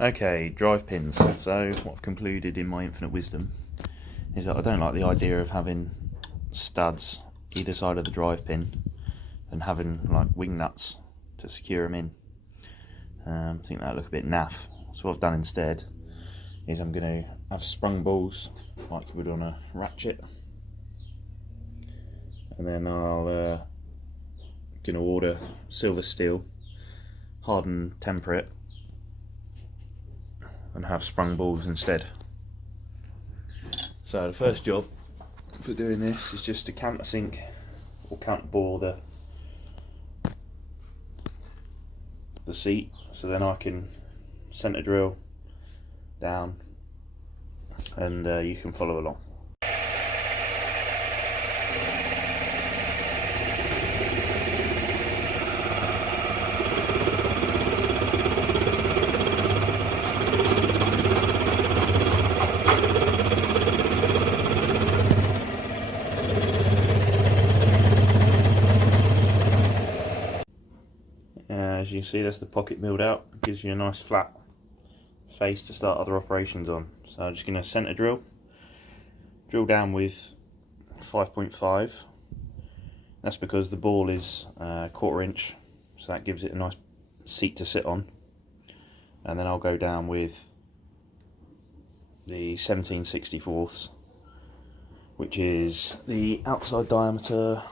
Okay, drive pins. So what I've concluded in my infinite wisdom is that I don't like the idea of having studs either side of the drive pin and having like wing nuts to secure them in. I think that'll look a bit naff. So what I've done instead is I'm going to have sprung balls like you would on a ratchet, and then I'll going to order silver steel, harden, temper it, and have sprung balls instead. So the first job for doing this is just to countersink or counterbore the seat, so then I can centre drill down and you can follow along. As you can see, that's the pocket milled out. It gives you a nice flat face to start other operations on. So I'm just going to centre drill down with 5.5. That's because the ball is 1/4 inch, so that gives it a nice seat to sit on. And then I'll go down with the 17/64, which is the outside diameter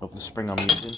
of the spring I'm using.